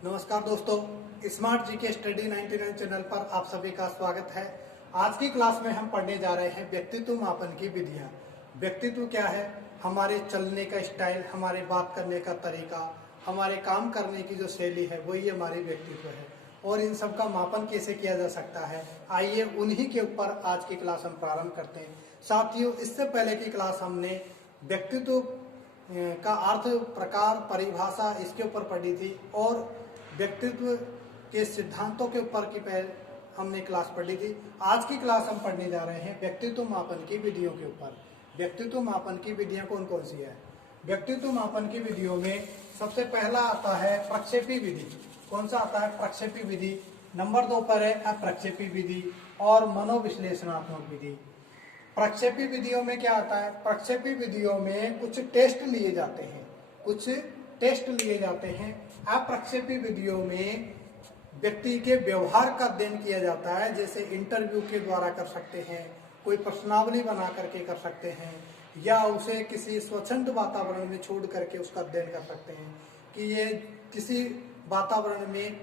नमस्कार दोस्तों, smart GK study 99 channel पर आप सभी का स्वागत है। आज की क्लास में हम पढ़ने जा रहे हैं व्यक्तित्व मापन की विधियां। व्यक्तित्व क्या है? हमारे चलने का स्टाइल, हमारे बात करने का तरीका, हमारे काम करने की जो शैली है वही हमारी व्यक्तित्व है। और इन सब का मापन कैसे किया जा सकता है, आइए उन्हीं के ऊपर आज की क्लास हम प्रारंभ करते हैं। साथियों, इससे पहले की क्लास हमने व्यक्तित्व का अर्थ, प्रकार, परिभाषा इसके ऊपर पढ़ी थी और व्यक्तित्व के सिद्धांतों के ऊपर की हमने क्लास पढ़ी थी। आज की क्लास हम पढ़ने जा रहे हैं व्यक्तित्व मापन की विधियों के ऊपर। व्यक्तित्व मापन की विधियां कौन कौन सी है? व्यक्तित्व मापन की विधियों में सबसे पहला आता है प्रक्षेपी विधि। कौन सा आता है? प्रक्षेपी विधि। नंबर 2 पर है अप्रक्षेपी विधि और मनोविश्लेषणात्मक विधि। प्रक्षेपी विधियों में क्या आता है? प्रक्षेपी विधियों में कुछ टेस्ट लिए जाते हैं। अप्रक्षेपी विधियों में व्यक्ति के व्यवहार का अध्ययन किया जाता है, जैसे इंटरव्यू के द्वारा कर सकते हैं, कोई प्रश्नावली बना करके कर सकते हैं, या उसे किसी स्वच्छंद वातावरण में छोड़ करके उसका अध्ययन कर सकते हैं कि ये किसी वातावरण में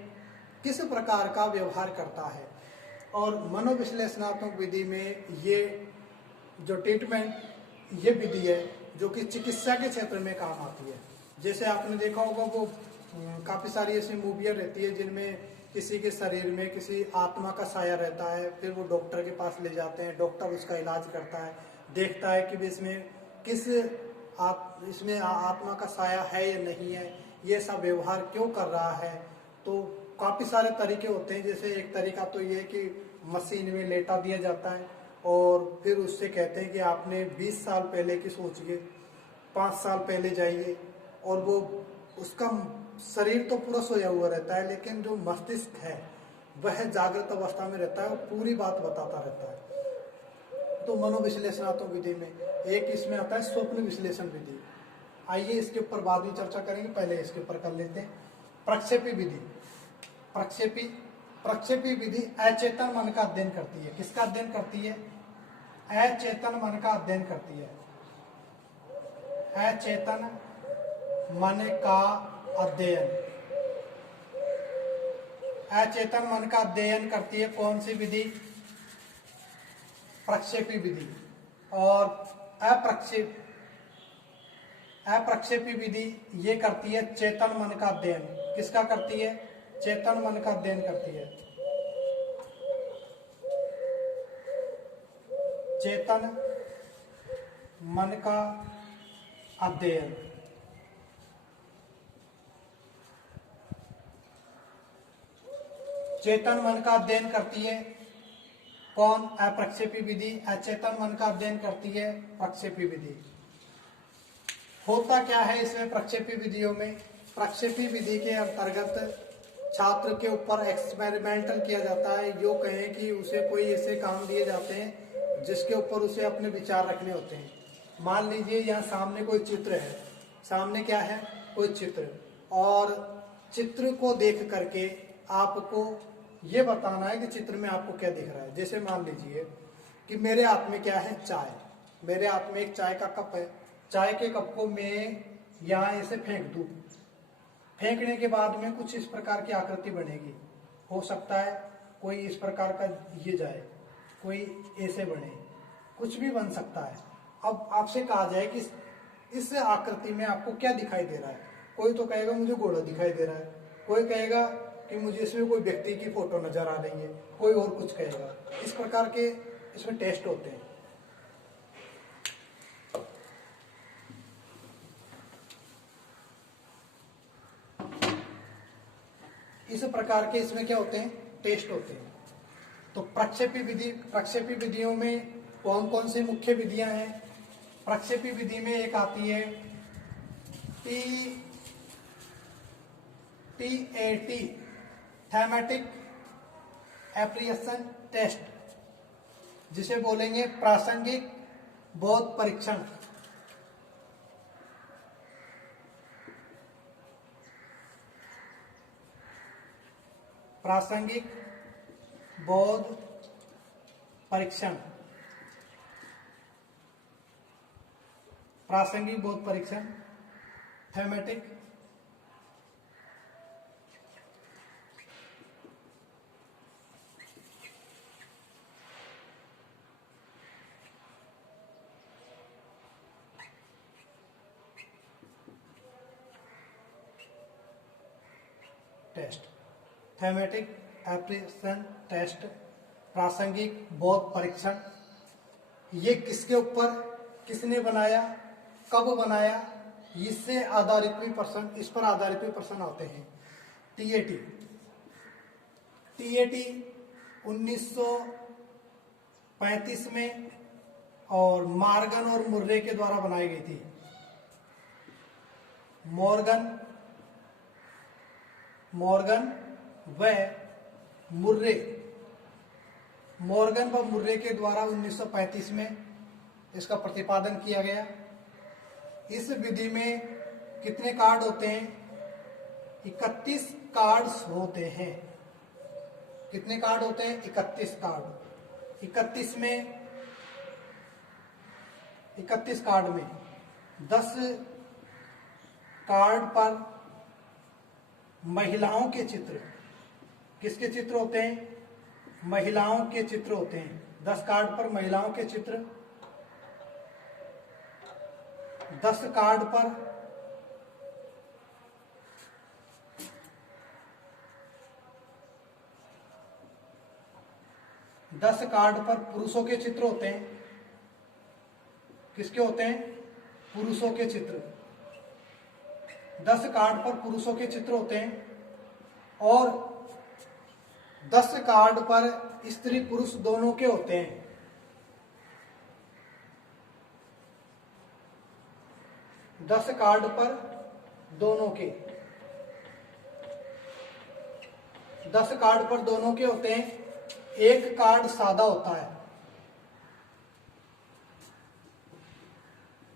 किस प्रकार का व्यवहार करता है। और मनोविश्लेषणात्मक विधि में ये जो ट्रीटमेंट ये विधि है जो कि चिकित्सा के क्षेत्र में काम आती है। जैसे आपने देखा होगा वो काफ़ी सारी ऐसी मूवियाँ रहती है जिनमें किसी के शरीर में किसी आत्मा का साया रहता है, फिर वो डॉक्टर के पास ले जाते हैं, डॉक्टर उसका इलाज करता है, देखता है कि इसमें इसमें आत्मा का साया है या नहीं है, ये सब व्यवहार क्यों कर रहा है। तो काफ़ी सारे तरीके होते हैं। जैसे एक तरीका तो ये है कि मशीन में लेटा दिया जाता है और फिर उससे कहते हैं कि आपने 20 साल पहले की सोचिए, 5 साल पहले जाइए, और वो उसका शरीर तो पूरा सोया हुआ रहता है लेकिन जो मस्तिष्क है वह जागृत अवस्था में रहता है और पूरी बात बताता रहता है। तो मनोविश्लेषणात्मक विधि में एक इसमें आता है स्वप्न विश्लेषण विधि। आइए इसके ऊपर बाद में चर्चा करेंगे, पहले इसके ऊपर कर लेते हैं। प्रक्षेपी विधि। प्रक्षेपी विधि अचेतन मन का अध्ययन करती है। किसका अध्ययन करती है? अचेतन मन का अध्ययन करती है। अचेतन मन का अध्ययन, अचेतन मन का अध्ययन करती है। कौन सी विधि? प्रक्षेपी विधि। और अप्रक्षेपी विधि ये करती है चेतन मन का अध्ययन। किसका करती है? चेतन मन का अध्ययन करती है। चेतन मन का अध्ययन। चेतन मन का अध्ययन करती है कौन? अप्रक्षेपी विधि। अचेतन मन का अध्ययन करती है प्रक्षेपी विधि। होता क्या है इसमें प्रक्षेपी विधियों में? प्रक्षेपी विधि के अंतर्गत छात्र के ऊपर एक्सपेरिमेंटल किया जाता है। यो कहें कि उसे कोई ऐसे काम दिए जाते हैं जिसके ऊपर उसे अपने विचार रखने होते हैं। मान लीजिए यहाँ सामने कोई चित्र है, सामने क्या है? कोई चित्र, और चित्र को देख करके आपको ये बताना है कि चित्र में आपको क्या दिख रहा है। जैसे मान लीजिए कि मेरे हाथ में क्या है? चाय। मेरे हाथ में एक चाय का कप है। चाय के कप को मैं यहाँ ऐसे फेंक दूँ। फेंकने के बाद में कुछ इस प्रकार की आकृति बनेगी। हो सकता है कोई इस प्रकार का ये जाए, कोई ऐसे बने, कुछ भी बन सकता है। अब आपसे कहा जाए कि इस आकृति में आपको क्या दिखाई दे रहा है? कोई तो कहेगा मुझे घोड़ा दिखाई दे रहा है, कोई कहेगा कि मुझे इसमें कोई व्यक्ति की फोटो नजर आ रही है, कोई और कुछ कहेगा। इस प्रकार के इसमें टेस्ट होते हैं। इस प्रकार के इसमें क्या होते हैं? टेस्ट होते हैं। तो प्रक्षेपी विधियों में कौन कौन सी मुख्य विधियां हैं? प्रक्षेपी विधि में एक आती है TAT, थैमेटिक एप्रिसिएशन टेस्ट, जिसे बोलेंगे प्रासंगिक बोध परीक्षण। प्रासंगिक बोध परीक्षण। थैमेटिक टेस्ट, थैमेटिक एप्रीहेंशन टेस्ट, प्रासंगिक बोध परीक्षण। ये किसके ऊपर, किसने बनाया, कब बनाया, इससे आधारित भी प्रश्न, इस पर आधारित भी प्रश्न आते हैं। टीएटी 1935 में और मॉर्गन और मुर्रे के द्वारा बनाई गई थी। मॉर्गन व मुर्रे के द्वारा 1935 में इसका प्रतिपादन किया गया। इस विधि में कितने कार्ड होते हैं? 31 कार्ड्स होते हैं। कितने कार्ड होते हैं? 31 कार्ड। 31 कार्ड में 10 कार्ड पर महिलाओं के चित्र, किसके चित्र होते हैं? महिलाओं के चित्र होते हैं। 10 कार्ड पर महिलाओं के चित्र, 10 कार्ड पर पुरुषों के चित्र होते हैं। किसके होते हैं? पुरुषों के चित्र। 10 कार्ड पर पुरुषों के चित्र होते हैं और 10 कार्ड पर स्त्री पुरुष दोनों के होते हैं। 10 कार्ड पर दोनों के, 10 कार्ड पर दोनों के होते हैं। एक कार्ड सादा होता है।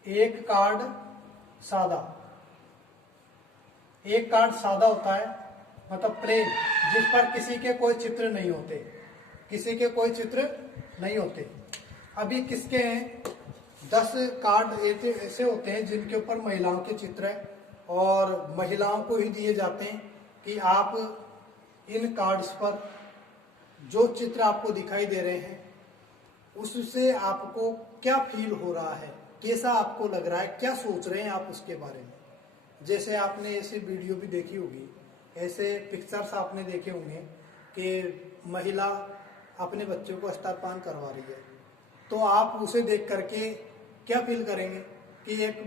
एक कार्ड सादा होता है, मतलब प्लेन, जिस पर किसी के कोई चित्र नहीं होते, किसी के कोई चित्र नहीं होते। अभी किसके हैं? 10 कार्ड ऐसे होते हैं जिनके ऊपर महिलाओं के चित्र है और महिलाओं को ही दिए जाते हैं कि आप इन कार्ड्स पर जो चित्र आपको दिखाई दे रहे हैं उससे आपको क्या फील हो रहा है, कैसा आपको लग रहा है, क्या सोच रहे हैं आप उसके बारे में। जैसे आपने ऐसे वीडियो भी देखी होगी, ऐसे पिक्चर्स आपने देखे होंगे कि महिला अपने बच्चों को स्तनपान करवा रही है, तो आप उसे देख करके क्या फील करेंगे कि एक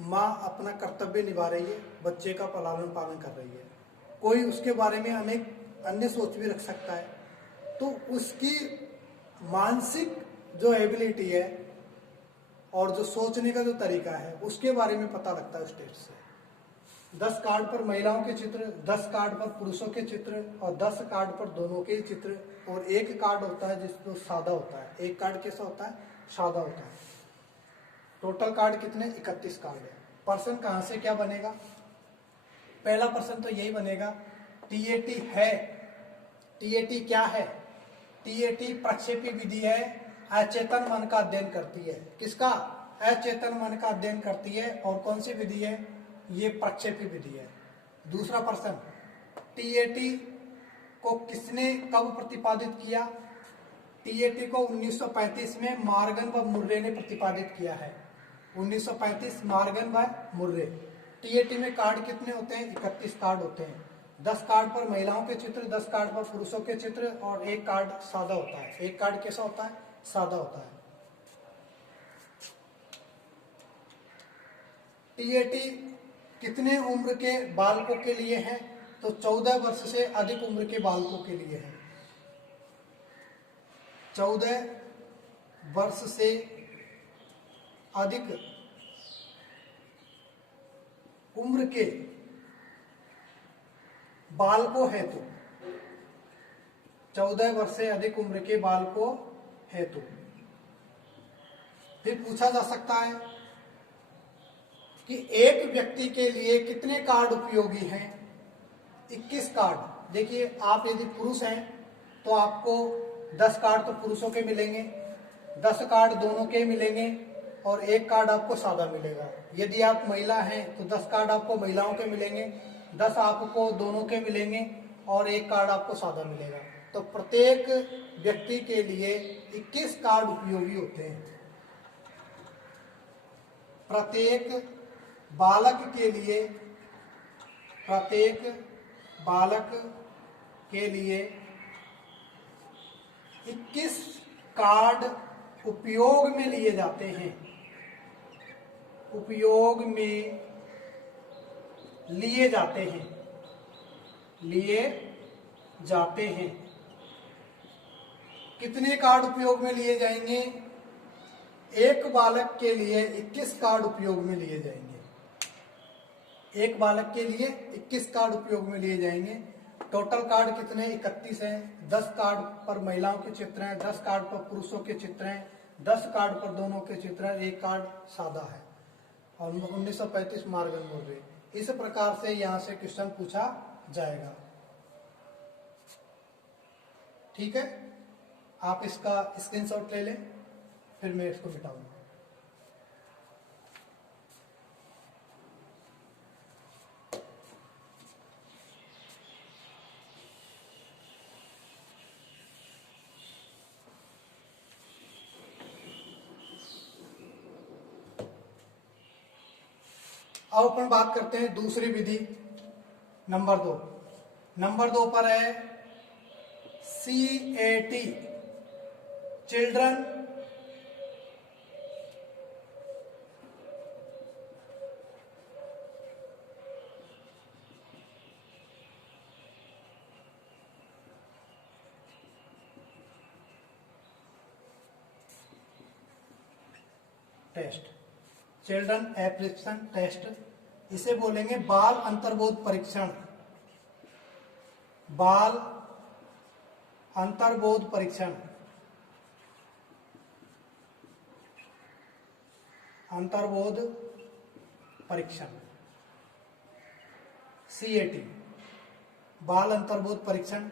माँ अपना कर्तव्य निभा रही है, बच्चे का लालन पालन कर रही है। कोई उसके बारे में अनेक अन्य सोच भी रख सकता है, तो उसकी मानसिक जो एबिलिटी है और जो सोचने का जो तरीका है उसके बारे में पता लगता है उस टेस्ट से। 10 कार्ड पर महिलाओं के चित्र, 10 कार्ड पर पुरुषों के चित्र और 10 कार्ड पर दोनों के चित्र, और एक कार्ड होता है जिसको सादा होता है। एक कार्ड कैसा होता है? सादा होता है। टोटल कार्ड कितने? 31 कार्ड है। प्रश्न कहां से क्या बनेगा? पहला प्रश्न तो यही बनेगा, टीएटी है, टीएटी क्या है? टीएटी प्रक्षेपी विधि है, अचेतन मन का अध्ययन करती है। किसका? अचेतन मन का अध्ययन करती है। और कौन सी विधि है? ये प्रक्षेपी विधि है। दूसरा प्रश्न, टीएटी को किसने कब प्रतिपादित किया? टीएटी को 1935 में मॉर्गन व मुर्रे ने प्रतिपादित किया है। 1935 मॉर्गन व मुर्रे। टीएटी में कार्ड कितने होते हैं? 31 कार्ड होते हैं। 10 कार्ड पर महिलाओं के चित्र, 10 कार्ड पर पुरुषों के चित्र और एक कार्ड सादा होता है। एक कार्ड कैसा होता है? सादा होता है। टीएटी कितने उम्र के बालकों के लिए है? तो 14 वर्ष से अधिक उम्र के बालकों के लिए है। 14 वर्ष से अधिक उम्र के बालकों हेतु, 14 वर्ष से अधिक उम्र के बालकों हेतु। फिर पूछा जा सकता है कि एक व्यक्ति के लिए कितने कार्ड उपयोगी हैं? 21 कार्ड। देखिए, आप यदि पुरुष हैं तो आपको 10 कार्ड तो पुरुषों के मिलेंगे, 10 कार्ड दोनों के मिलेंगे और एक कार्ड आपको सादा मिलेगा। यदि आप महिला हैं तो 10 कार्ड आपको महिलाओं के मिलेंगे, 10 आपको दोनों के मिलेंगे और एक कार्ड आपको सादा मिलेगा। तो प्रत्येक व्यक्ति के लिए 21 कार्ड उपयोगी होते हैं। प्रत्येक बालक के लिए, प्रत्येक बालक के लिए 21 कार्ड उपयोग में लिए जाते हैं। उपयोग में लिए जाते हैं। लिए जाते हैं। कितने कार्ड उपयोग में लिए जाएंगे? एक बालक के लिए 21 कार्ड उपयोग में लिए जाएंगे। एक बालक के लिए 21 कार्ड उपयोग में लिए जाएंगे। टोटल कार्ड कितने? 31 हैं। 10 कार्ड पर महिलाओं के चित्र हैं, 10 कार्ड पर पुरुषों के चित्र हैं, 10 कार्ड पर दोनों के चित्र हैं, एक कार्ड सादा है। और 1935 मार्गन मूर्वे। इस प्रकार से यहां से क्वेश्चन पूछा जाएगा। ठीक है, आप इसका स्क्रीनशॉट ले लें, फिर मैं इसको मिटाऊंगा। अब अपन बात करते हैं दूसरी विधि नंबर 2। नंबर 2 पर है CAT, children test, children appreciation test. इसे बोलेंगे बाल अंतर्बोध परीक्षण। बाल अंतर्बोध परीक्षण। अंतर्बोध परीक्षण CAT, बाल अंतर्बोध परीक्षण।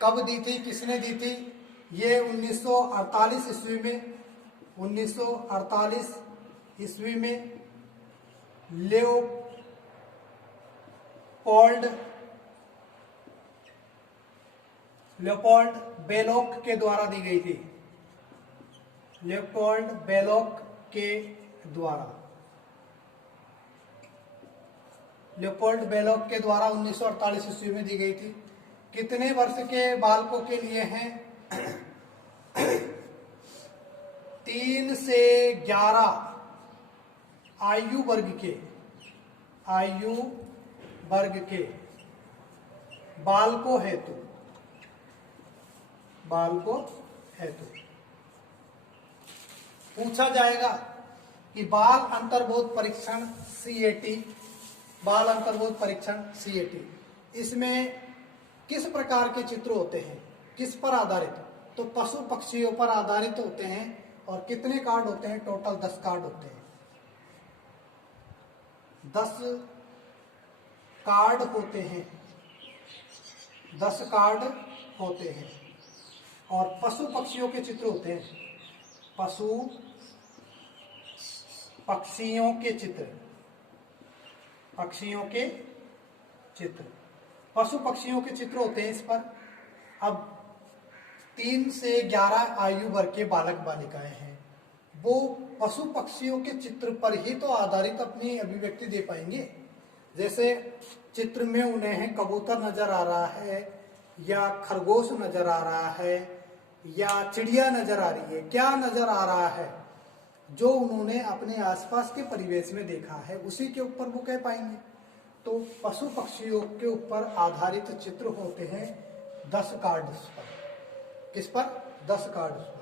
कब दी थी, किसने दी थी? ये 1948 ईस्वी में, 1948 ईस्वी में लियोपोल्ड बेलोक के द्वारा दी गई थी। लियोपोल्ड बेलोक के द्वारा, लियोपोल्ड बेलोक के द्वारा 1948 ईस्वी में दी गई थी। कितने वर्ष के बालकों के लिए हैं? 3 से 11 आयु वर्ग के बालकों हेतु पूछा जाएगा कि बाल अंतर्बोध परीक्षण CAT, बाल अंतर्बोध परीक्षण CAT, इसमें किस प्रकार के चित्र होते हैं, किस पर आधारित? तो पशु पक्षियों पर आधारित होते हैं। और कितने कार्ड होते हैं? टोटल 10 कार्ड होते हैं। 10 कार्ड होते हैं। 10 कार्ड होते हैं। और पशु पक्षियों के चित्र होते हैं। पशु पक्षियों के चित्र, पक्षियों के चित्र, पशु पक्षियों के चित्र होते हैं इस पर। अब 3 से 11 आयु वर्ग के बालक बालिकाएं हैं, वो पशु पक्षियों के चित्र पर ही तो आधारित अपनी अभिव्यक्ति दे पाएंगे। जैसे चित्र में उन्हें कबूतर नजर आ रहा है, या खरगोश नजर आ रहा है, या चिड़िया नजर आ रही है, क्या नजर आ रहा है? जो उन्होंने अपने आसपास के परिवेश में देखा है उसी के ऊपर वो कह पाएंगे। तो पशु पक्षियों के ऊपर आधारित चित्र होते हैं 10 कार्ड्स पर। किस पर? 10 कार्ड्स पर।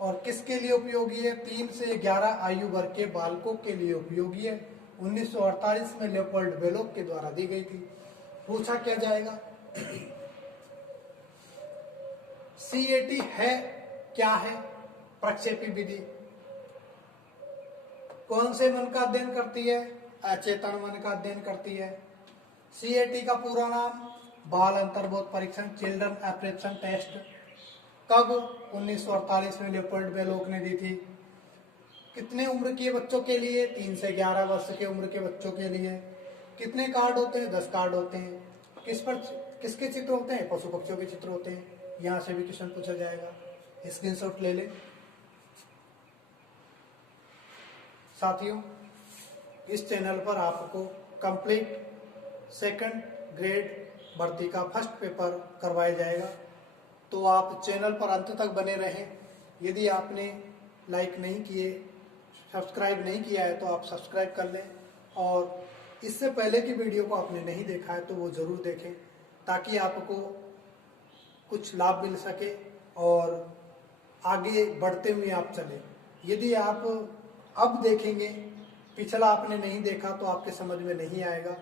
और किसके लिए उपयोगी है? 3 से 11 आयु वर्ग के बालकों के लिए उपयोगी है। 1948 में लियोपोल्ड बेलोक के द्वारा दी गई थी। पूछा क्या जाएगा? CAT है क्या है? प्रक्षेपी विधि। कौन से मन का अध्ययन करती है? अचेतन मन का अध्ययन करती है। CAT का पूरा नाम बाल अंतर्बोध परीक्षण, चिल्ड्रन एप्रिसिएशन टेस्ट। कब? 1948 में लियोपोल्ड बेलोक ने दी थी। कितने उम्र के बच्चों के लिए? 3 से 11 वर्ष के उम्र के बच्चों के लिए। कितने कार्ड होते हैं? 10 कार्ड होते हैं। किस पर, किसके चित्र होते हैं? पशु पक्षियों के चित्र होते हैं। यहां से भी क्वेश्चन पूछा जाएगा, स्क्रीनशॉट ले लें। साथियों, इस चैनल पर आपको कंप्लीट सेकंड ग्रेड भर्ती का फर्स्ट पेपर करवाया जाएगा। तो आप चैनल पर अंत तक बने रहें। यदि आपने लाइक नहीं किए, सब्सक्राइब नहीं किया है तो आप सब्सक्राइब कर लें, और इससे पहले की वीडियो को आपने नहीं देखा है तो वो ज़रूर देखें, ताकि आपको कुछ लाभ मिल सके और आगे बढ़ते हुए आप चलें। यदि आप अब देखेंगे, पिछला आपने नहीं देखा तो आपके समझ में नहीं आएगा।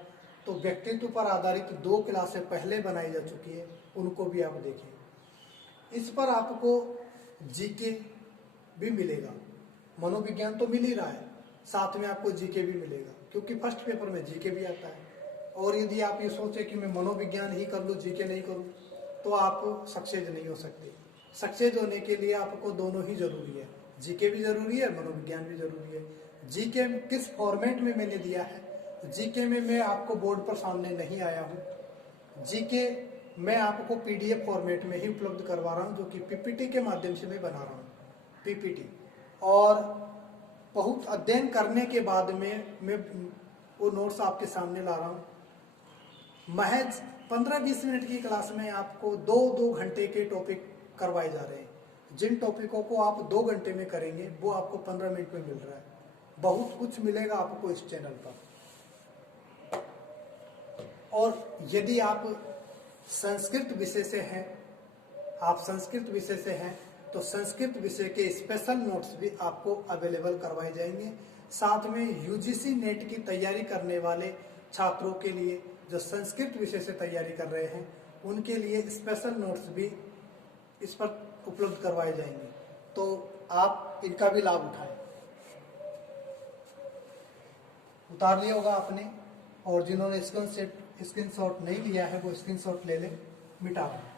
तो व्यक्तित्व पर आधारित 2 क्लासें पहले बनाई जा चुकी है, उनको भी आप देखें। इस पर आपको जीके भी मिलेगा, मनोविज्ञान तो मिल ही रहा है, साथ में आपको जीके भी मिलेगा, क्योंकि फर्स्ट पेपर में जीके भी आता है। और यदि आप ये सोचे कि मैं मनोविज्ञान ही कर लूँ, जीके नहीं करूँ, तो आप सक्सेस नहीं हो सकते। सक्सेस होने के लिए आपको दोनों ही जरूरी है, जीके भी जरूरी है, मनोविज्ञान भी जरूरी है। जीके किस फॉर्मेट में मैंने दिया है, जीके में मैं आपको बोर्ड पर सामने नहीं आया हूँ। जीके मैं आपको पीडीएफ फॉर्मेट में ही उपलब्ध करवा रहा हूँ, जो कि पीपीटी के माध्यम से मैं बना रहा हूँ, पीपीटी। और बहुत अध्ययन करने के बाद में मैं वो नोट्स आपके सामने ला रहा हूँ। महज 15-20 मिनट की क्लास में आपको 2-2 घंटे के टॉपिक करवाए जा रहे हैं। जिन टॉपिकों को आप 2 घंटे में करेंगे वो आपको 15 मिनट में मिल रहा है। बहुत कुछ मिलेगा आपको इस चैनल पर। और यदि आप संस्कृत विषय से हैं, तो संस्कृत विषय के स्पेशल नोट्स भी आपको अवेलेबल करवाए जाएंगे। साथ में यूजीसी नेट की तैयारी करने वाले छात्रों के लिए, जो संस्कृत विषय से तैयारी कर रहे हैं, उनके लिए स्पेशल नोट्स भी इस पर उपलब्ध करवाए जाएंगे। तो आप इनका भी लाभ उठाएं। उतार लिया होगा आपने, और जिन्होंने स्क्रीनशॉट नहीं लिया है वो स्क्रीनशॉट ले लें, मिटा दें।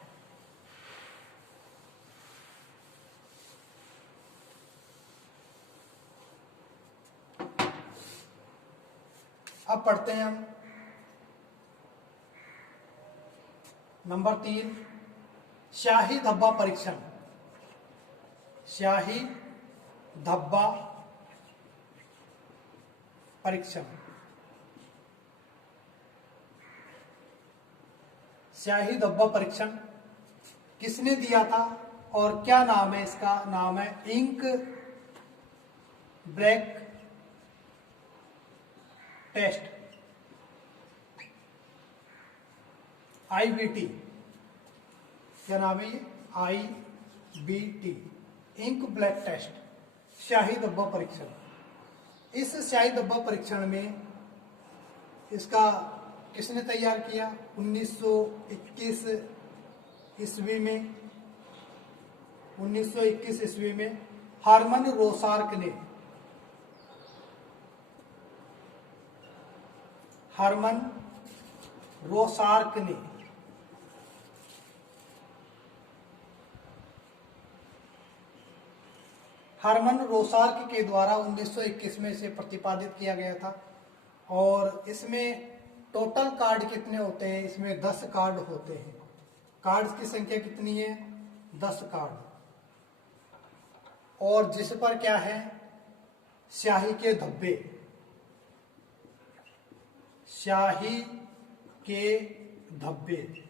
अब पढ़ते हैं हम नंबर 3, शाही धब्बा परीक्षण। शाही धब्बा परीक्षण। शाही धब्बा परीक्षण किसने दिया था और क्या नाम है इसका? नाम है इंक ब्लैक टेस्ट, IBT। क्या नाम है ये? IBT, इंक ब्लैक टेस्ट, शाही धब्बा परीक्षण। इस शाही धब्बा परीक्षण में इसका किसने तैयार किया? 1921 ईस्वी में, 1921 ईस्वी में हरमन रोसार्क ने, हरमन रोसार्क ने हरमन रोसार्क के द्वारा 1921 में इसे प्रतिपादित किया गया था। और इसमें टोटल कार्ड कितने होते हैं? इसमें 10 कार्ड होते हैं। कार्ड्स की संख्या कितनी है? 10 कार्ड। और जिस पर क्या है? स्याही के धब्बे, स्याही के धब्बे,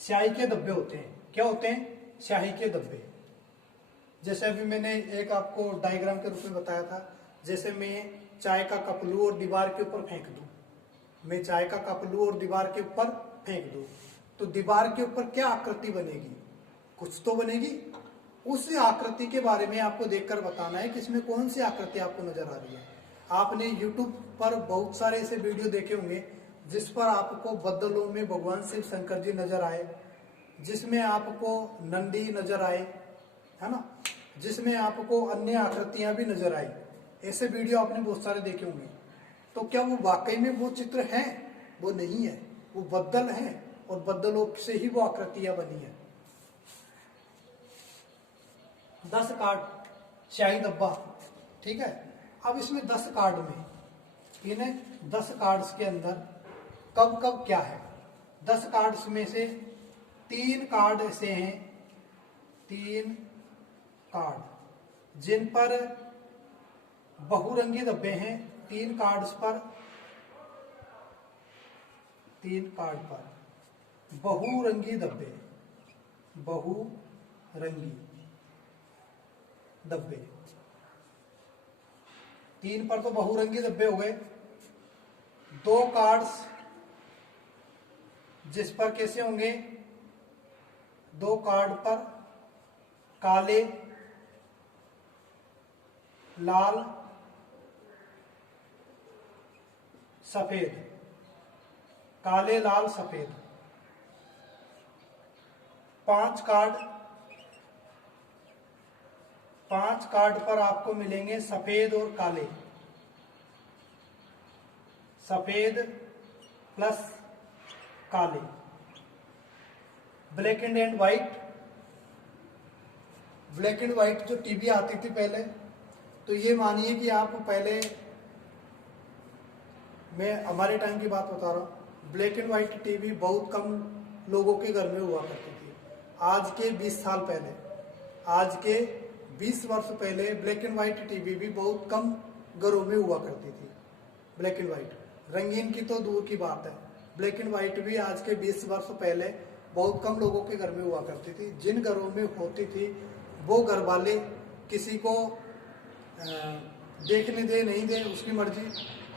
स्याही के धब्बे होते हैं। क्या होते हैं? स्याही के धब्बे। जैसे अभी मैंने एक आपको डायग्राम के रूप में बताया था, जैसे मैं चाय का कप लूं और दीवार के ऊपर फेंक दूं, मैं चाय का कप लूं और दीवार के ऊपर फेंक दूं, तो दीवार के ऊपर क्या आकृति बनेगी? कुछ तो बनेगी। उस आकृति के बारे में आपको देखकर बताना है कि इसमें कौन सी आकृति आपको नजर आ रही है। आपने YouTube पर बहुत सारे ऐसे वीडियो देखे होंगे जिस पर आपको बदलों में भगवान शिव शंकर जी नजर आए, जिसमें आपको नंदी नजर आए, है ना, जिसमें आपको अन्य आकृतियां भी नजर आई। ऐसे वीडियो आपने बहुत सारे देखे होंगे। तो क्या वो वाकई में वो चित्र है? वो नहीं है, वो बदल है, और बदलों से ही वो आकृतियां बनी है। 10 कार्ड शाही धब्बा, ठीक है। अब इसमें 10 कार्ड में, इन्हें 10 कार्ड्स के अंदर कब कब क्या है? 10 कार्ड्स में से 3 कार्ड ऐसे हैं, 3 कार्ड जिन पर बहुरंगी धब्बे हैं। 3 कार्ड्स पर 3 कार्ड पर बहुरंगी धब्बे, बहुरंगी धब्बे। 3 पर तो बहुरंगी धब्बे हो गए। 2 कार्ड्स जिस पर कैसे होंगे, 2 कार्ड पर काले, लाल, सफेद, काले, लाल, सफेद। 5 कार्ड पर आपको मिलेंगे सफेद और काले, सफेद प्लस काले। Black and white, black and white जो टीवी आती थी पहले, तो ये मानिए कि आप पहले, मैं हमारे टाइम की बात बता रहा हूँ, ब्लैक एंड व्हाइट टीवी बहुत कम लोगों के घर में हुआ करती थी। आज के 20 साल पहले, आज के 20 वर्ष पहले ब्लैक एंड व्हाइट टीवी भी बहुत कम घरों में हुआ करती थी। ब्लैक एंड व्हाइट, रंगीन की तो दूर की बात है, ब्लैक एंड व्हाइट भी आज के 20 वर्ष पहले बहुत कम लोगों के घर में हुआ करती थी। जिन घरों में होती थी वो घर वाले किसी को देखने दे नहीं दे उसकी मर्जी।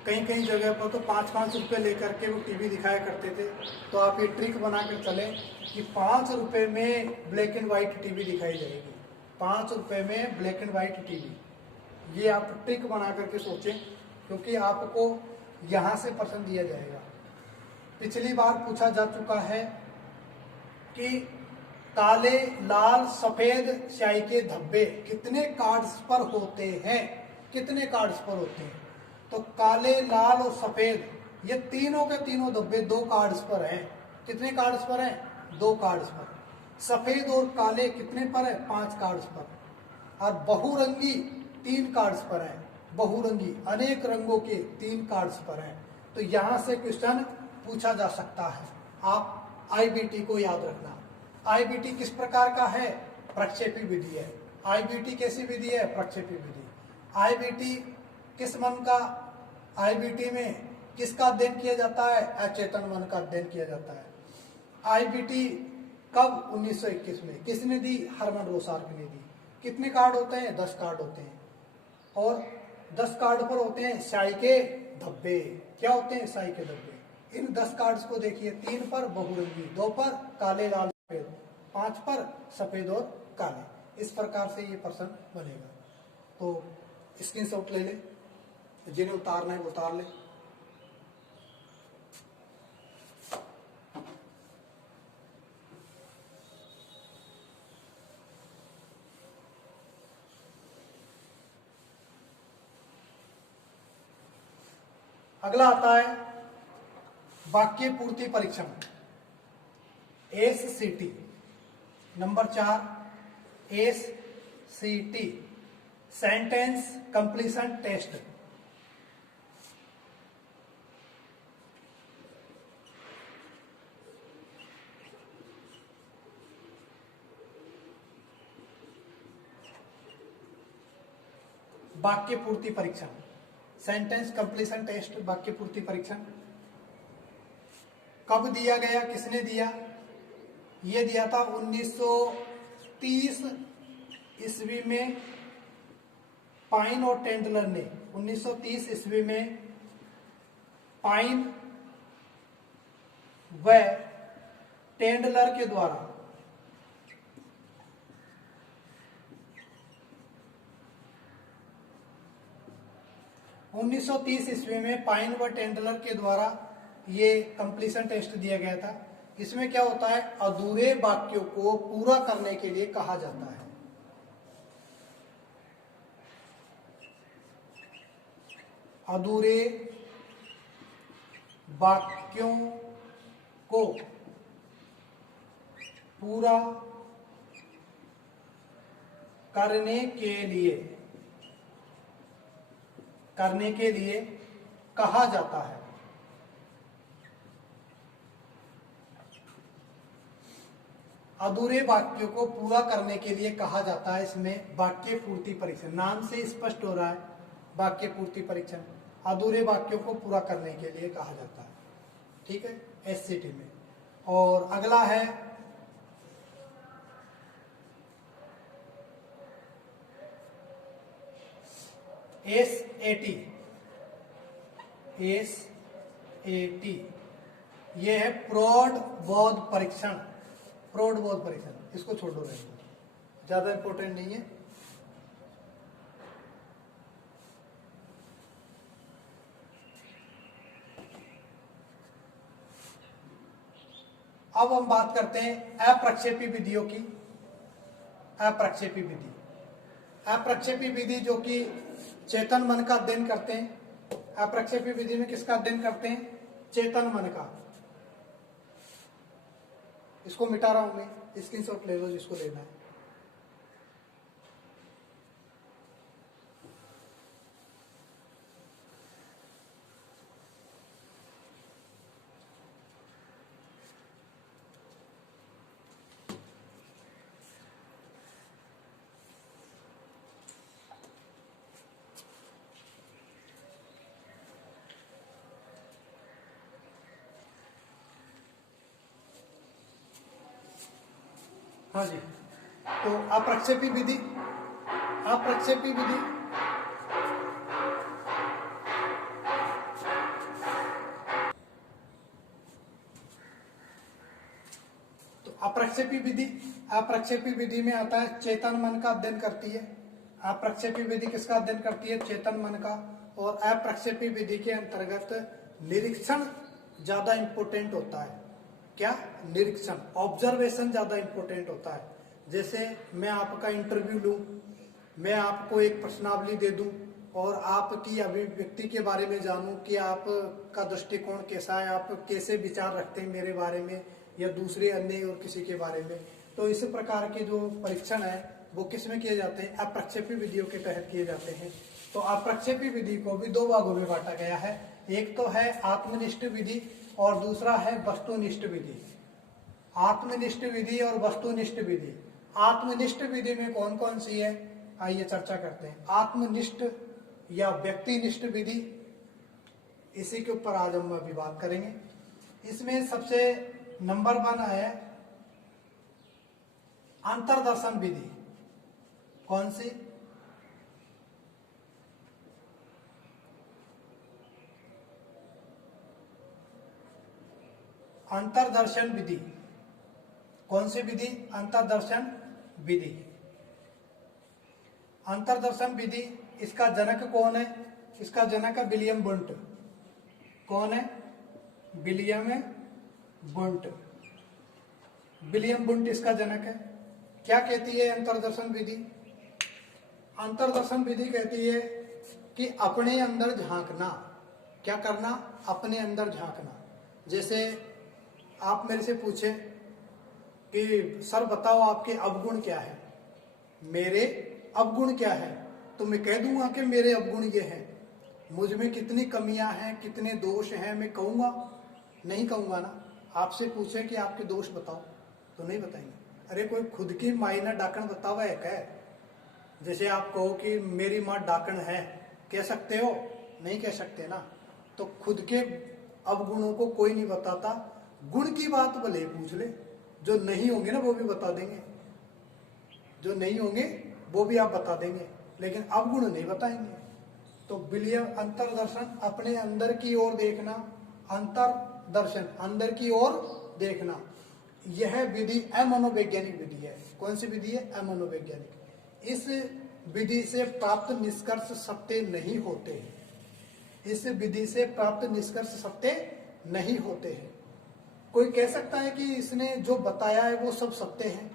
कहीं कहीं जगह पर तो 5-5 रुपये लेकर के वो टीवी दिखाया करते थे। तो आप ये ट्रिक बना कर चले कि 5 रुपये में ब्लैक एंड व्हाइट टीवी दिखाई जाएगी, 5 रुपये में ब्लैक एंड व्हाइट टीवी। ये आप ट्रिक बना करके सोचें, क्योंकि आपको यहाँ से प्रश्न दिया जाएगा। पिछली बार पूछा जा चुका है कि काले, लाल, सफेद स्याही के धब्बे कितने कार्ड्स पर होते हैं, कितने कार्ड्स पर होते हैं। तो काले, लाल और सफेद ये तीनों के तीनों धब्बे 2 कार्ड्स पर हैं। कितने कार्ड्स पर हैं? 2 कार्ड्स पर। सफेद और काले कितने पर है? 5 कार्ड्स पर। और बहुरंगी 3 कार्ड्स पर है। बहुरंगी अनेक रंगों के 3 कार्ड्स पर हैं। तो यहां से क्वेश्चन पूछा जा सकता है। आप आईबीटी को याद रखना। आईबीटी किस प्रकार का है? प्रक्षेपी विधि है। आईबीटी कैसी विधि है? प्रक्षेपी विधि। आईबीटी किस मन का? आईबीटी में किसका अध्ययन किया जाता है? अचेतन मन का अध्ययन किया जाता है। आईबीटी कब? 1921 में। किसने दी? हरमन रोसार्क ने दी। कितने कार्ड होते हैं? 10 कार्ड होते हैं। और 10 कार्ड पर होते हैं स्याही के धब्बे। क्या होते हैं? स्याही के धब्बे। इन 10 कार्ड्स को देखिए, 3 पर बहुरंगी, 2 पर काले, लाल, सफेद, 5 पर सफेद और काले। इस प्रकार से ये प्रश्न बनेगा। तो स्क्रीनशॉट ले ले, जिन्हें उतारना है वो उतार ले। अगला आता है वाक्य पूर्ति परीक्षण, SCT। Number 4 SCT, sentence completion test. वाक्य पूर्ति परीक्षण, सेंटेंस कंप्लीशन टेस्ट, वाक्य पूर्ति परीक्षण कब दिया गया? किसने दिया? ये दिया था 1930 ईस्वी में पाइन और टेंडलर ने। 1930 ईस्वी में पाइन व टेंडलर के द्वारा ईस्वी में पाइन व टेंडलर के द्वारा ये कंप्लीशन टेस्ट दिया गया था। इसमें क्या होता है? अधूरे वाक्यों को पूरा करने के लिए कहा जाता है। अधूरे वाक्यों को पूरा करने के लिए कहा जाता है। अधूरे वाक्यों को पूरा करने के लिए कहा जाता है। इसमें वाक्य पूर्ति परीक्षण, नाम से स्पष्ट हो रहा है, वाक्य पूर्ति परीक्षण अधूरे वाक्यों को पूरा करने के लिए कहा जाता है। ठीक है। SCT में। और अगला है SAT। ये है प्रौढ़ बोध परीक्षण। प्रौढ़ बोध परीक्षण, इसको छोड़ दो, ज्यादा इंपॉर्टेंट नहीं है। अब हम बात करते हैं अप्रक्षेपी विधियों की। अप्रक्षेपी विधि, अप्रक्षेपी विधि जो कि चेतन मन का अध्ययन करते हैं। अप्रक्षेपी विधि में किसका अध्ययन करते हैं? चेतन मन का। इसको मिटा रहा हूं मैं, स्क्रीनशॉट ले लो जिसको लेना है। हाँ जी, तो अप्रक्षेपी विधि, अप्रक्षेपी विधि तो अप्रक्षेपी विधि, अप्रक्षेपी विधि में आता है चेतन मन का अध्ययन करती है। अप्रक्षेपी विधि किसका अध्ययन करती है? चेतन मन का। और अप्रक्षेपी विधि के अंतर्गत निरीक्षण ज्यादा इंपॉर्टेंट होता है। क्या? निरीक्षण, ऑब्जर्वेशन ज्यादा इंपॉर्टेंट होता है। जैसे मैं आपका इंटरव्यू लूं, मैं आपको एक प्रश्नावली दे दूं और आपकी अभिव्यक्ति के बारे में जानूं कि आपका दृष्टिकोण कैसा है, आप कैसे विचार रखते हैं मेरे बारे में या दूसरे अन्य और किसी के बारे में। तो इस प्रकार के जो परीक्षण है वो किस में किए जाते हैं? अप्रक्षेपी विधियों के तहत किए जाते हैं। तो अप्रक्षेपी विधि को भी दो भागों में बांटा गया है। एक तो है आत्मनिष्ठ विधि और दूसरा है वस्तुनिष्ठ विधि। आत्मनिष्ठ विधि और वस्तुनिष्ठ विधि। आत्मनिष्ठ विधि में कौन कौन सी है, आइए चर्चा करते हैं। आत्मनिष्ठ या व्यक्तिनिष्ठ विधि, इसी के ऊपर आज हम अभी बात करेंगे। इसमें सबसे नंबर 1 है अंतर्दर्शन विधि। कौन सी? अंतर्दर्शन विधि। कौन सी विधि? अंतर्दर्शन विधि। अंतर्दर्शन विधि, इसका जनक कौन है? इसका जनक है विलियम वुंट। कौन है? William Wundt. विलियम वुंट इसका जनक है। क्या कहती है अंतर्दर्शन विधि? अंतर्दर्शन विधि कहती है कि अपने अंदर झांकना। क्या करना? अपने अंदर झांकना। जैसे आप मेरे से पूछे कि सर बताओ आपके अवगुण क्या है, मेरे अवगुण क्या है, तो मैं कह दूंगा कि मेरे अवगुण ये हैं। मुझ में कितनी कमियां हैं, कितने दोष हैं, मैं कहूंगा? नहीं कहूंगा ना। आपसे पूछे कि आपके दोष बताओ तो नहीं बताएंगे। अरे कोई खुद की माई ना डाकण बतावा है क्या? जैसे आप कहो कि मेरी माँ डाकण है, कह सकते हो? नहीं कह सकते ना। तो खुद के अवगुणों को कोई नहीं बताता। गुण की बात भले पूछ ले, जो नहीं होंगे ना वो भी बता देंगे, जो नहीं होंगे वो भी आप बता देंगे, लेकिन अवगुण नहीं बताएंगे। तो विलियम अंतर्दर्शन, अपने अंदर की ओर देखना। अंतर्दर्शन, अंदर की ओर देखना, यह विधि अमनोवैज्ञानिक विधि है। कौन सी विधि है? अमनोवैज्ञानिक। इस विधि से प्राप्त निष्कर्ष सत्य नहीं होते हैं। इस विधि से प्राप्त निष्कर्ष सत्य नहीं होते हैं। कोई कह सकता है कि इसने जो बताया है वो सब सत्य है?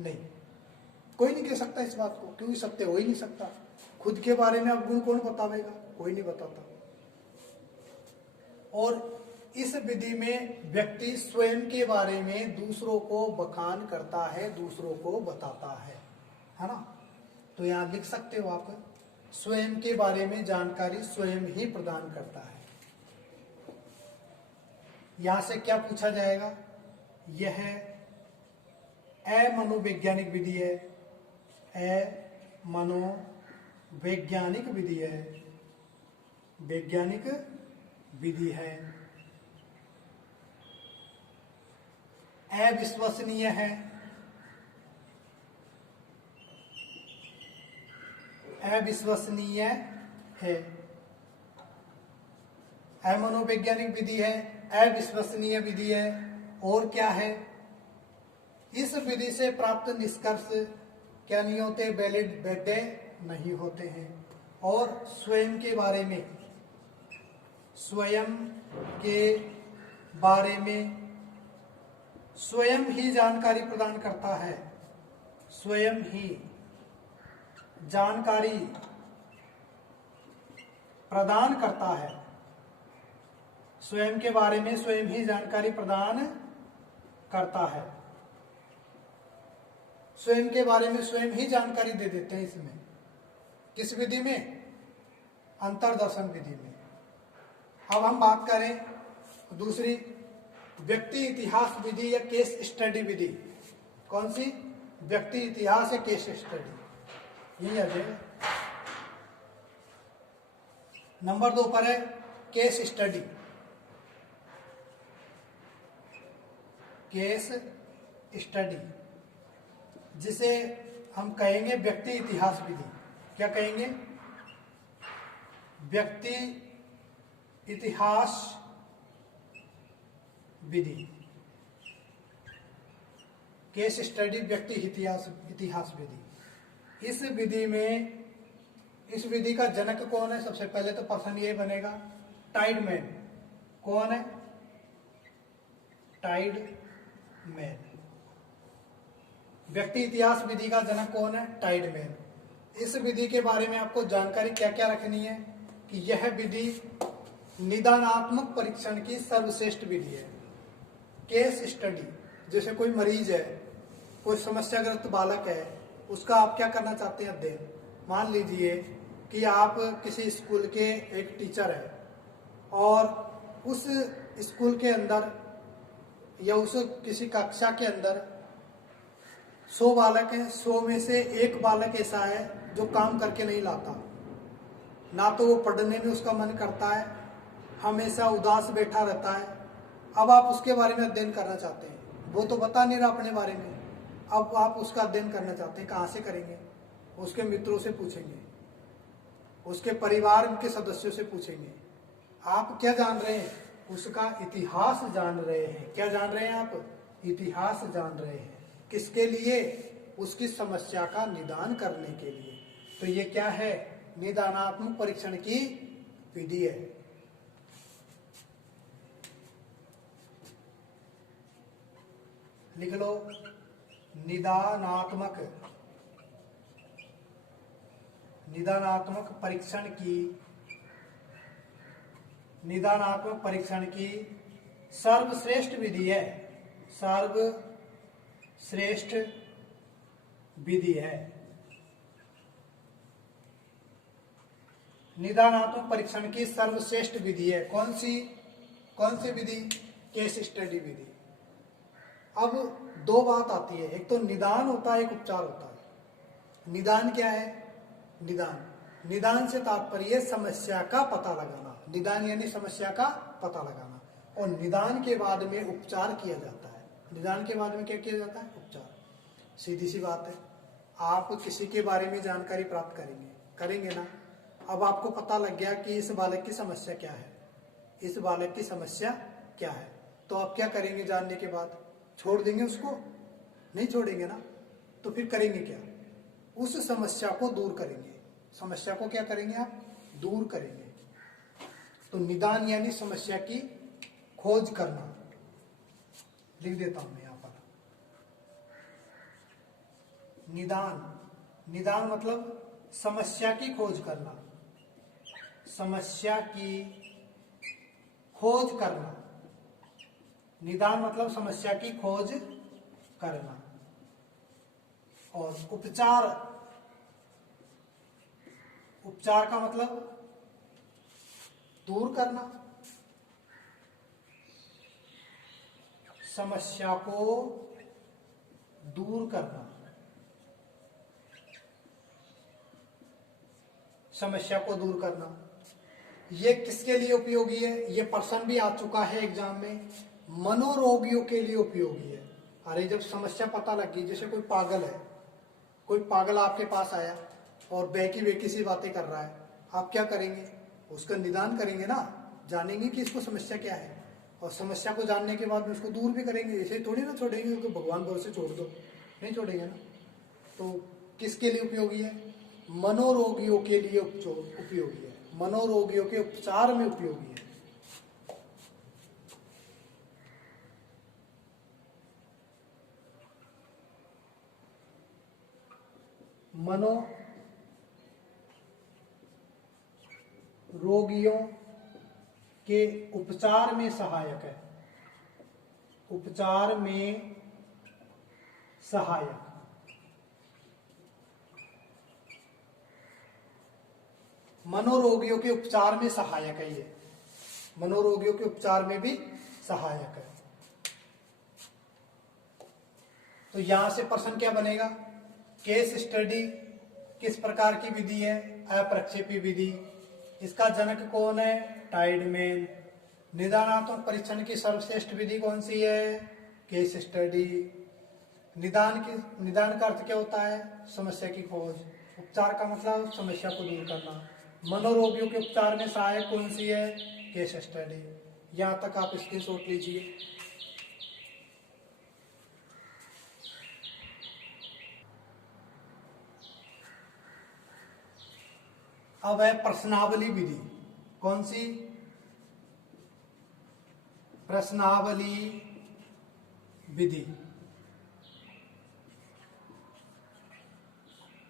नहीं, कोई नहीं कह सकता इस बात को, क्योंकि सत्य हो ही नहीं सकता। खुद के बारे में अवगुण कौन बतावेगा? कोई नहीं बताता। और इस विधि में व्यक्ति स्वयं के बारे में दूसरों को बखान करता है, दूसरों को बताता है ना। तो यहां लिख सकते हो आप, स्वयं के बारे में जानकारी स्वयं ही प्रदान करता है। यहां से क्या पूछा जाएगा? यह अमनोवैज्ञानिक विधि है। अमनोवैज्ञानिक विधि है, वैज्ञानिक विधि है। अविश्वसनीय है, अविश्वसनीय है, अमनोवैज्ञानिक विधि है, अविश्वसनीय विधि है, और क्या है, इस विधि से प्राप्त निष्कर्ष क्या नहीं होते, वैलिड वैध नहीं होते हैं। और स्वयं के बारे में, स्वयं के बारे में स्वयं ही जानकारी प्रदान करता है, स्वयं ही जानकारी प्रदान करता है, स्वयं के बारे में स्वयं ही जानकारी प्रदान करता है, स्वयं के बारे में स्वयं ही जानकारी दे देते हैं इसमें। किस विधि में? अंतर्दर्शन विधि में। अब हम बात करें दूसरी, व्यक्ति इतिहास विधि या केस स्टडी विधि। कौन सी? व्यक्ति इतिहास या केस स्टडी, यही है। नंबर 2 पर है केस स्टडी, केस स्टडी, जिसे हम कहेंगे व्यक्ति इतिहास विधि। क्या कहेंगे? व्यक्ति इतिहास विधि, केस स्टडी व्यक्ति इतिहास विधि। इस विधि में, इस विधि का जनक कौन है? सबसे पहले तो पर्सन ये बनेगा टाइडमैन। कौन है? टाइडमैन। व्यक्ति इतिहास विधि का जनक कौन है? टाइडमैन। इस विधि के बारे में आपको जानकारी क्या क्या रखनी है कि यह विधि निदानात्मक परीक्षण की सर्वश्रेष्ठ विधि है। केस स्टडी, जैसे कोई मरीज है, कोई समस्याग्रस्त बालक है, उसका आप क्या करना चाहते हैं? अध्ययन। मान लीजिए कि आप किसी स्कूल के एक टीचर हैं और उस स्कूल के अंदर या उस किसी कक्षा के अंदर 100 बालक हैं, 100 में से एक बालक ऐसा है जो काम करके नहीं लाता, ना तो वो पढ़ने में उसका मन करता है, हमेशा उदास बैठा रहता है। अब आप उसके बारे में अध्ययन करना चाहते हैं, वो तो बता नहीं रहा अपने बारे में, अब आप उसका अध्ययन करना चाहते हैं। कहाँ से करेंगे? उसके मित्रों से पूछेंगे, उसके परिवार के सदस्यों से पूछेंगे। आप क्या जान रहे हैं? उसका इतिहास जान रहे हैं। क्या जान रहे हैं आप? इतिहास जान रहे हैं। किसके लिए? उसकी समस्या का निदान करने के लिए। तो ये क्या है? निदानात्मक परीक्षण की विधि है। लिख लो, निदानात्मक परीक्षण की सर्वश्रेष्ठ विधि है, सर्वश्रेष्ठ विधि है। निदानात्मक परीक्षण की सर्वश्रेष्ठ विधि है। कौन सी विधि? केस स्टडी विधि। अब 2 बात आती है, एक तो निदान होता है, एक उपचार होता है। निदान क्या है? निदान से तात्पर्य समस्या का पता लगाना। निदान यानी समस्या का पता लगाना, और निदान के बाद में उपचार किया जाता है। निदान के बाद में क्या किया जाता है? उपचार। सीधी सी बात है, आप किसी के बारे में जानकारी प्राप्त करेंगे ना। अब आपको पता लग गया कि इस बालक की समस्या क्या है, इस बालक की समस्या क्या है, तो आप क्या करेंगे? जानने के बाद छोड़ देंगे उसको? नहीं छोड़ेंगे ना। तो फिर करेंगे क्या? उस समस्या को दूर करेंगे। समस्या को क्या करेंगे आप? दूर करेंगे। तो निदान यानी समस्या की खोज करना। लिख देता हूं मैं यहां पर, निदान मतलब समस्या की खोज करना, समस्या की खोज करना। निदान मतलब समस्या की खोज करना। और उपचार का मतलब दूर करना, समस्या को दूर करना, समस्या को दूर करना। ये किसके लिए उपयोगी है? ये प्रश्न भी आ चुका है एग्जाम में। मनोरोगियों के लिए उपयोगी है। अरे जब समस्या पता लगी, जैसे कोई पागल है, कोई पागल आपके पास आया और बेकी सी बातें कर रहा है, आप क्या करेंगे? उसका निदान करेंगे ना, जानेंगे कि इसको समस्या क्या है, और समस्या को जानने के बाद उसको दूर भी करेंगे। ऐसे थोड़ी ना छोड़ेंगे कि भगवान भरोसे छोड़ दो, नहीं छोड़ेंगे ना। तो किसके लिए उपयोगी है? मनोरोगियों के लिए उपयोगी है, मनोरोगियों के उपचार में उपयोगी है। मनोरोगियों के उपचार में सहायक है, उपचार में सहायक। मनोरोगियों के उपचार में सहायक है, ये मनोरोगियों के उपचार में भी सहायक है। तो यहां से प्रश्न क्या बनेगा? केस स्टडी किस प्रकार की विधि है? अप्रक्षेपी विधि। इसका जनक कौन है? टाइडमैन। निदानात्मक परीक्षण की सर्वश्रेष्ठ विधि कौन सी है? Case study. निदान का अर्थ क्या होता है? समस्या की खोज। उपचार का मतलब समस्या को दूर करना। मनोरोगियों के उपचार में सहायक कौन सी है? Case study. यहां तक आप स्क्रीनशॉट लीजिए। अब है प्रश्नावली विधि। कौन सी? प्रश्नावली विधि।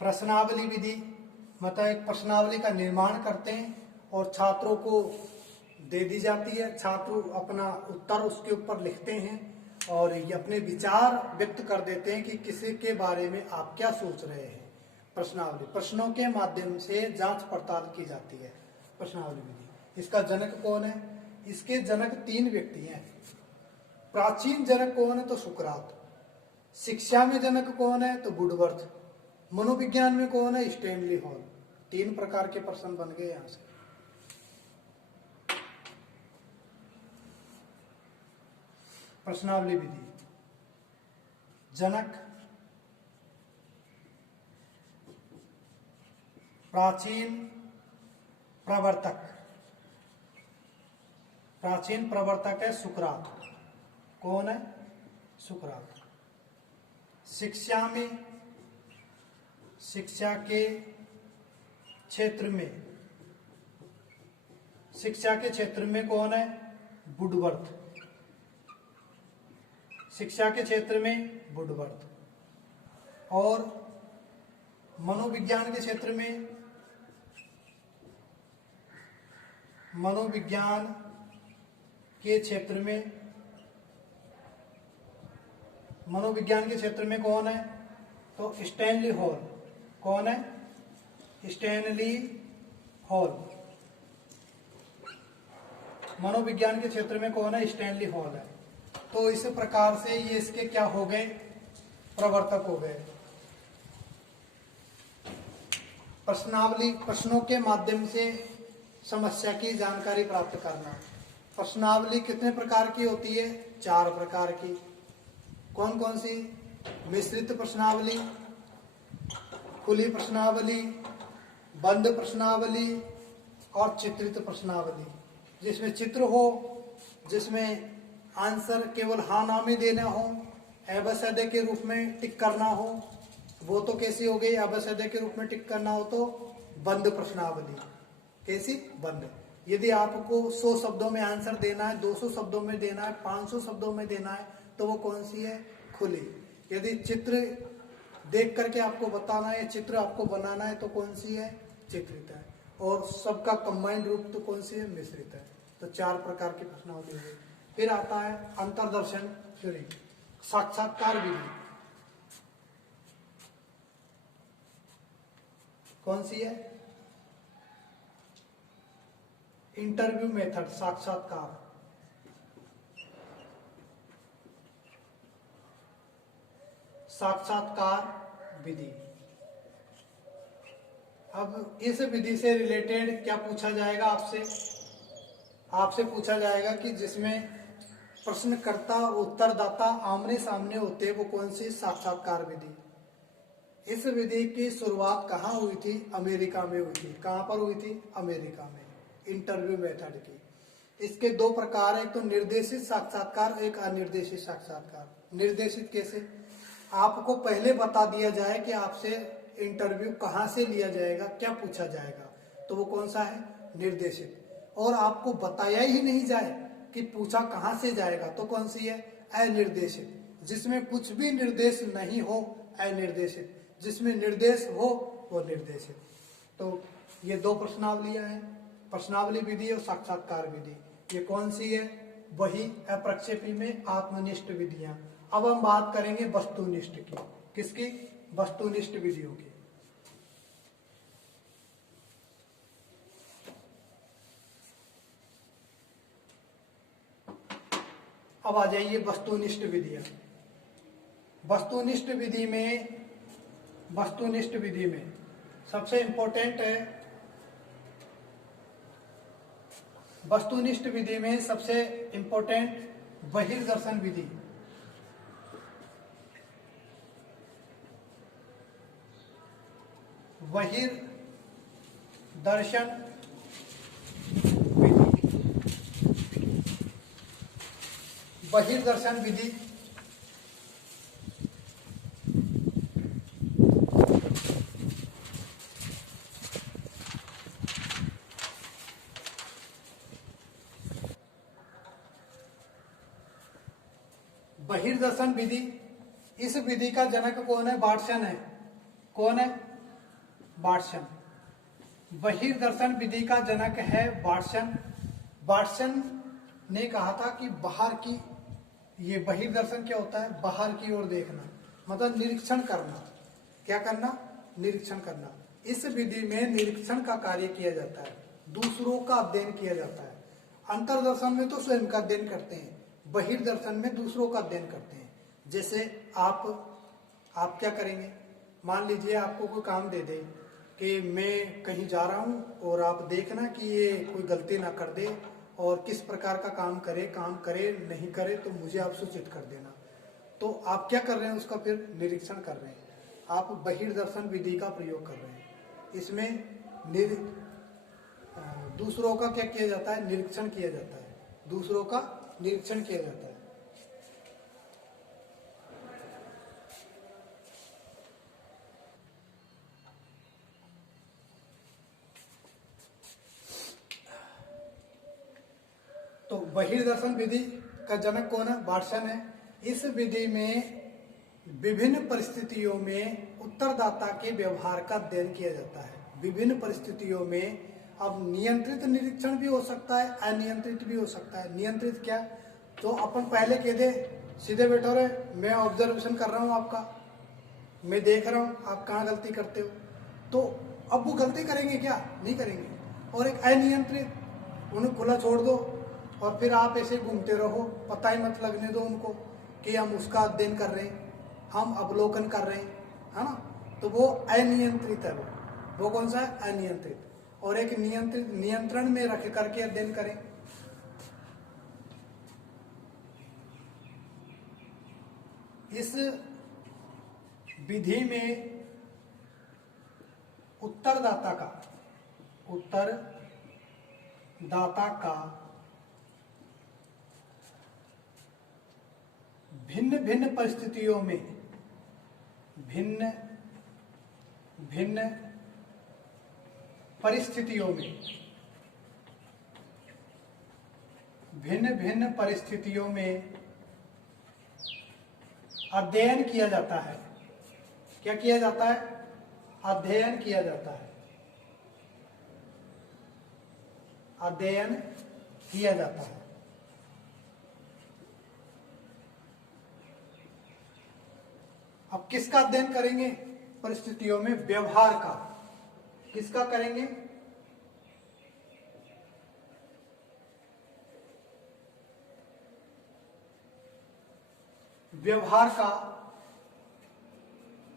प्रश्नावली विधि मतलब एक प्रश्नावली का निर्माण करते हैं और छात्रों को दे दी जाती है। छात्र अपना उत्तर उसके ऊपर लिखते हैं और ये अपने विचार व्यक्त कर देते हैं कि किसी के बारे में आप क्या सोच रहे हैं। प्रश्नावली, प्रश्नों के माध्यम से जांच पड़ताल की जाती है, प्रश्नावली विधि। इसका जनक कौन है? इसके जनक 3 व्यक्ति हैं। प्राचीन जनक कौन है? तो सुकरात। शिक्षा में जनक कौन है? तो वुडवर्थ। मनोविज्ञान में कौन है? Stanley hall. 3 प्रकार के प्रश्न बन गए यहां से। प्रश्नावली विधि, जनक, प्राचीन प्रवर्तक। प्राचीन प्रवर्तक है सुकरात। कौन है? सुकरात। शिक्षा में, शिक्षा के क्षेत्र में, शिक्षा के क्षेत्र में कौन है? वुडवर्थ। शिक्षा के क्षेत्र में वुडवर्थ। और मनोविज्ञान के क्षेत्र में, मनोविज्ञान के क्षेत्र में, मनोविज्ञान के क्षेत्र में कौन है? तो स्टैनली हॉल। कौन है? Stanley hall. मनोविज्ञान के क्षेत्र में कौन है? स्टैनली हॉल है। तो इस प्रकार से ये इसके क्या हो गए? प्रवर्तक हो गए। प्रश्नावली, प्रश्नों के माध्यम से समस्या की जानकारी प्राप्त करना। प्रश्नावली कितने प्रकार की होती है? 4 प्रकार की। कौन कौन सी? मिश्रित प्रश्नावली, खुली प्रश्नावली, बंद प्रश्नावली और चित्रित प्रश्नावली। जिसमें चित्र हो, जिसमें आंसर केवल हाँ ना में देना हो, अवसदय के रूप में टिक करना हो, वो तो कैसी हो गई? अवसदय के रूप में टिक करना हो तो बंद प्रश्नावली। कैसी? बंद। यदि आपको 100 शब्दों में आंसर देना है, 200 शब्दों में देना है, 500 शब्दों में देना है, तो वो कौन सी है? खुली। यदि चित्र देख करके आपको बताना है, चित्र आपको बनाना है, तो कौन सी है? चित्रित है। और सबका कंबाइंड रूप तो कौन सी है? मिश्रित है। तो 4 प्रकार की प्रश्नावली है। फिर आता है अंतर्दर्शन, साक्षात्कार विधि। कौन सी है? इंटरव्यू मेथड, साक्षात्कार। साक्षात्कार विधि। अब इस विधि से रिलेटेड क्या पूछा जाएगा आपसे? आपसे पूछा जाएगा कि जिसमें प्रश्नकर्ता और उत्तरदाता आमने सामने होते हैं, वो कौन सी? साक्षात्कार विधि। इस विधि की शुरुआत कहाँ हुई थी? अमेरिका में हुई थी। कहाँ पर हुई थी? अमेरिका में, इंटरव्यू मेथड की। इसके दो प्रकार है, एक तो निर्देशित साक्षात्कार, एक अनिर्देशित साक्षात्कार। निर्देशित कैसे? आपको पहले बता दिया जाए कि आपसे इंटरव्यू कहाँ से लिया जाएगा, क्या पूछा जाएगा, तो वो कौन सा है? निर्देशित। और आपको बताया ही नहीं जाए कि पूछा कहाँ से जाएगा, तो कौन सी है? अनिर्देशित। जिसमें कुछ भी निर्देश नहीं हो, अनिर्देशित। जिसमें निर्देश हो, वो निर्देशित। तो ये दो प्रश्नावलियां हैं, प्रश्नावली विधि और साक्षात्कार विधि। ये कौन सी है? वही अप्रक्षेपी में आत्मनिष्ठ विधियां। अब हम बात करेंगे वस्तुनिष्ठ की। किसकी? वस्तुनिष्ठ विधियों की। अब आ जाइए वस्तुनिष्ठ विधियां। वस्तुनिष्ठ विधि में सबसे इंपॉर्टेंट है, वस्तुनिष्ठ विधि में सबसे इंपॉर्टेंट बहिर्दर्शन विधि। बहिर्दर्शन विधि। बहिर्दर्शन विधि बहिर्दर्शन विधि, इस विधि का जनक कौन है? वाटसन है। कौन है? वाटसन। बहिर्दर्शन विधि का जनक है वाटसन। वाटसन ने कहा था कि बाहर की, ये बहिर्दर्शन क्या होता है? बाहर की ओर देखना, मतलब निरीक्षण करना। क्या करना? निरीक्षण करना। इस विधि में निरीक्षण का कार्य किया जाता है, दूसरों का अध्ययन किया जाता है। अंतर्दर्शन में तो स्वयं का अध्ययन करते हैं, बहिर्दर्शन में दूसरों का अध्ययन करते हैं। जैसे आप क्या करेंगे? मान लीजिए आपको कोई काम दे दे कि मैं कहीं जा रहा हूं और आप देखना कि ये कोई गलती ना कर दे, और किस प्रकार का काम करे नहीं करे तो मुझे आप सूचित कर देना। तो आप क्या कर रहे हैं? उसका फिर निरीक्षण कर रहे हैं, आप बहिर्दर्शन विधि का प्रयोग कर रहे हैं। इसमें दूसरों का क्या किया जाता है? निरीक्षण किया जाता है, दूसरों का निरीक्षण किया जाता है। तो बहिर्दर्शन विधि का जनक कौन है? वाटसन है। इस विधि में विभिन्न परिस्थितियों में उत्तरदाता के व्यवहार का अध्ययन किया जाता है। विभिन्न परिस्थितियों में अब नियंत्रित निरीक्षण भी हो सकता है, अनियंत्रित भी हो सकता है। नियंत्रित क्या? तो अपन पहले कह दे, सीधे बैठो रहे, मैं ऑब्जर्वेशन कर रहा हूँ आपका, मैं देख रहा हूँ आप कहाँ गलती करते हो, तो अब वो गलती करेंगे क्या? नहीं करेंगे। और एक अनियंत्रित, उन्हें खुला छोड़ दो और फिर आप ऐसे घूमते रहो, पता ही मत लगने दो उनको कि हम उसका अध्ययन कर रहे हैं, हम अवलोकन कर रहे हैं, है ना। तो वो अनियंत्रित है। वो कौन सा है? अनियंत्रित। और एक नियंत्रित, नियंत्रण में रख करके अध्ययन करें। इस विधि में उत्तरदाता का भिन्न भिन्न परिस्थितियों में भिन्न भिन्न परिस्थितियों में अध्ययन किया जाता है। क्या किया जाता है? अध्ययन किया जाता है। अध्ययन किया जाता है। अब किसका अध्ययन करेंगे? परिस्थितियों में व्यवहार का। किसका करेंगे? व्यवहार का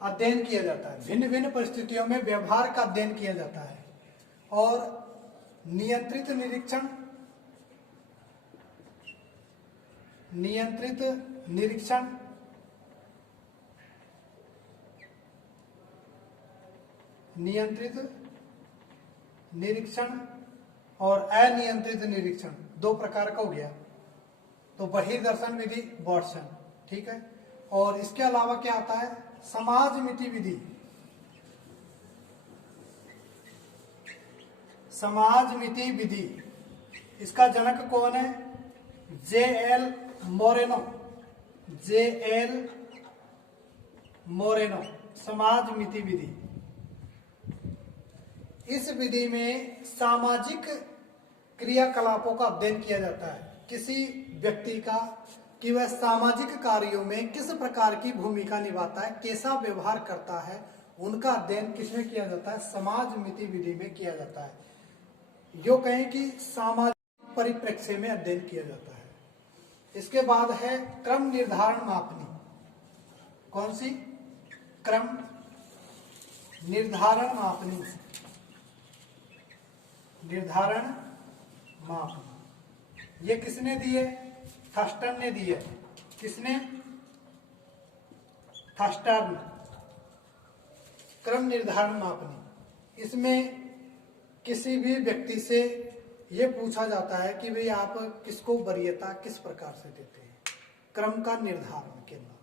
अध्ययन किया जाता है। भिन्न भिन्न परिस्थितियों में व्यवहार का अध्ययन किया जाता है। और नियंत्रित नियंत्रित निरीक्षण, नियंत्रित निरीक्षण और अनियंत्रित निरीक्षण, दो प्रकार का हो गया। तो बहिर्दर्शन विधि, वाटसन, ठीक है। और इसके अलावा क्या आता है, समाजमिति विधि। समाजमिति विधि, इसका जनक कौन है, जे.एल. मोरेनो, जे.एल. मोरेनो, समाजमिति विधि। इस विधि में सामाजिक क्रियाकलापों का अध्ययन किया जाता है, किसी व्यक्ति का कि वह सामाजिक कार्यों में किस प्रकार की भूमिका निभाता है, कैसा व्यवहार करता है, उनका अध्ययन किसमें किया जाता है, समाजमिति विधि में किया जाता है। यो कहें कि सामाजिक परिप्रेक्ष्य में अध्ययन किया जाता है। इसके बाद है क्रम निर्धारण मापनी। कौन सी, क्रम निर्धारण मापनी, निर्धारण मापनी। ये किसने दी है, थर्स्टन ने दी है। किसने, थर्स्टन। क्रम निर्धारण मापनी, इसमें किसी भी व्यक्ति से यह पूछा जाता है कि भाई आप किसको वरीयता किस प्रकार से देते हैं, क्रम का निर्धारण करना,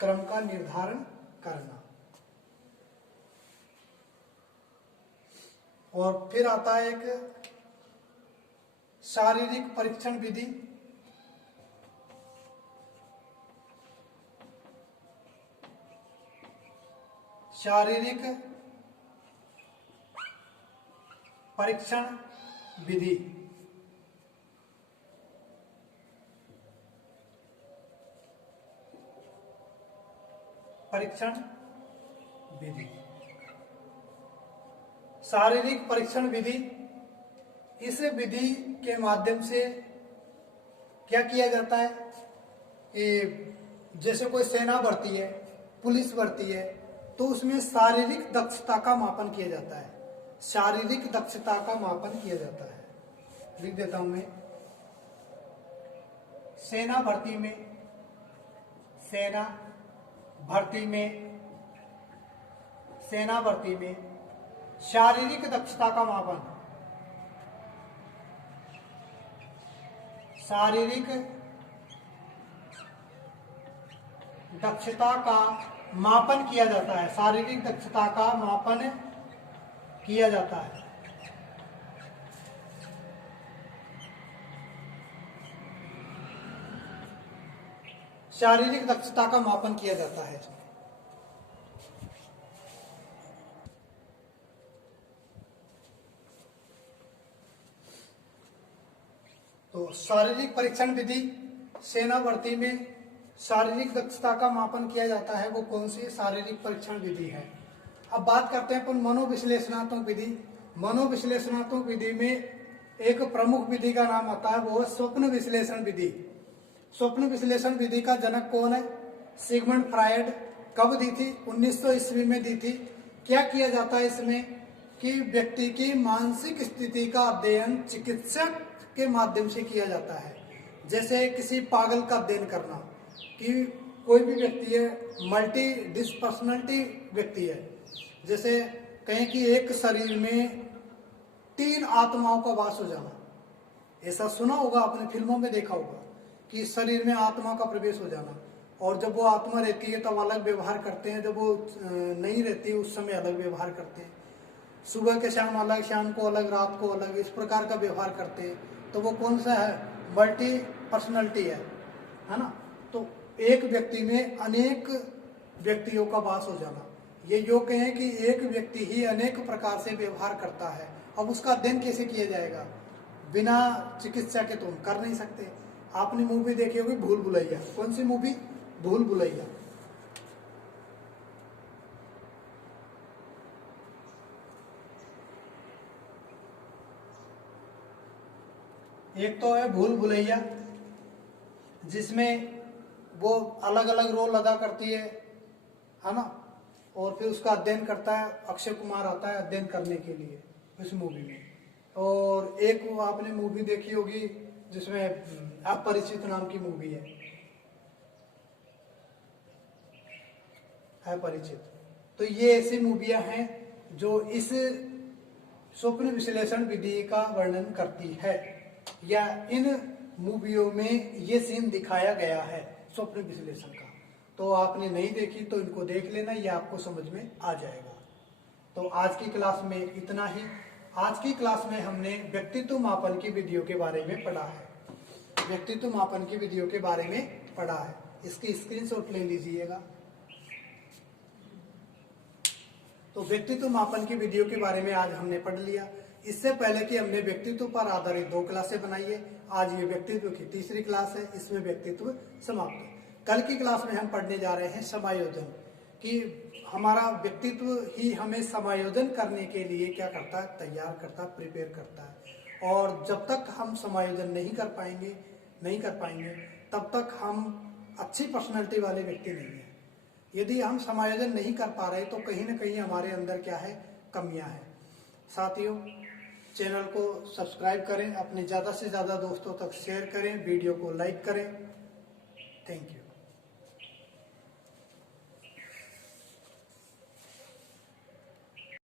क्रम का निर्धारण करना। और फिर आता है एक शारीरिक परीक्षण विधि। शारीरिक परीक्षण विधि, परीक्षण विधि, शारीरिक परीक्षण विधि। इस विधि के माध्यम से क्या किया जाता है कि जैसे कोई सेना भर्ती है, पुलिस भर्ती है, तो उसमें शारीरिक दक्षता का मापन किया जाता है, शारीरिक दक्षता का मापन किया जाता है। लिख देता हूं मैं, सेना भर्ती में, सेना भर्ती में, सेना भर्ती में शारीरिक दक्षता का मापन, शारीरिक दक्षता का मापन किया जाता है, शारीरिक दक्षता का मापन किया जाता है। शारीरिक दक्षता का मापन किया जाता है। तो शारीरिक परीक्षण विधि, सेना भर्ती में शारीरिक दक्षता का मापन किया जाता है, वो कौन सी शारीरिक परीक्षण विधि है। अब बात करते हैं अपन मनोविश्लेषणात्मक विधि। मनोविश्लेषणात्मक विधि में एक प्रमुख विधि का नाम आता है, वो है स्वप्न विश्लेषण विधि। स्वप्न विश्लेषण विधि का जनक कौन है, सिगमंड फ्रायड। कब दी थी, 1900 ईस्वी में दी थी। क्या किया जाता है इसमें कि व्यक्ति की मानसिक स्थिति का अध्ययन चिकित्सक के माध्यम से किया जाता है। जैसे किसी पागल का अध्ययन करना, कि कोई भी व्यक्ति है, मल्टी डिसपर्सनलिटी व्यक्ति है, जैसे कहें कि एक शरीर में 3 आत्माओं का वास हो जाना। ऐसा सुना होगा आपने, फिल्मों में देखा होगा कि शरीर में आत्मा का प्रवेश हो जाना, और जब वो आत्मा रहती है तब अलग व्यवहार करते हैं, जब वो नहीं रहती उस समय अलग व्यवहार करते हैं। सुबह के शाम अलग, शाम को अलग, रात को अलग, इस प्रकार का व्यवहार करते हैं। तो वो कौन सा है, मल्टी पर्सनैलिटी है ना। तो एक व्यक्ति में अनेक व्यक्तियों का वास हो जाना, ये जो कहें कि एक व्यक्ति ही अनेक प्रकार से व्यवहार करता है। अब उसका अध्ययन कैसे किया जाएगा, बिना चिकित्सा के तो हम कर नहीं सकते। आपने मूवी देखी होगी भूल भुलैया। कौन सी मूवी, भूल भुलैया। एक तो है भूल भुलैया, जिसमें वो अलग अलग रोल अदा करती है ना, और फिर उसका अध्ययन करता है। अक्षय कुमार आता है अध्ययन करने के लिए इस मूवी में। और एक वो आपने मूवी देखी होगी जिसमें अपरिचित नाम की मूवी है, अपरिचित। तो ये ऐसी मूवियां हैं जो इस स्वप्न विश्लेषण विधि का वर्णन करती है, या इन मूवियों में ये सीन दिखाया गया है स्वप्न विश्लेषण का। तो आपने नहीं देखी तो इनको देख लेना, ये आपको समझ में आ जाएगा। तो आज की क्लास में इतना ही। आज की क्लास में हमने व्यक्तित्व मापन की विधियों के बारे में पढ़ा है, व्यक्तित्व मापन की विधियों के बारे में पढ़ा है। इसकी स्क्रीनशॉट ले लीजिएगा। तो व्यक्तित्व मापन की विधियों के बारे में आज हमने पढ़ लिया। इससे पहले कि हमने व्यक्तित्व पर आधारित 2 क्लासें बनाई है, आज ये व्यक्तित्व की तीसरी क्लास है, इसमें व्यक्तित्व समाप्त है। कल की क्लास में हम पढ़ने जा रहे हैं समायोजन, कि हमारा व्यक्तित्व ही हमें समायोजन करने के लिए क्या करता है, तैयार करता है, प्रिपेयर करता है। और जब तक हम समायोजन नहीं कर पाएंगे तब तक हम अच्छी पर्सनैलिटी वाले व्यक्ति नहीं हैं। यदि हम समायोजन नहीं कर पा रहे तो कहीं ना कहीं हमारे अंदर क्या है, कमियां हैं। साथियों, चैनल को सब्सक्राइब करें, अपने ज़्यादा से ज़्यादा दोस्तों तक शेयर करें, वीडियो को लाइक करें। Thank you.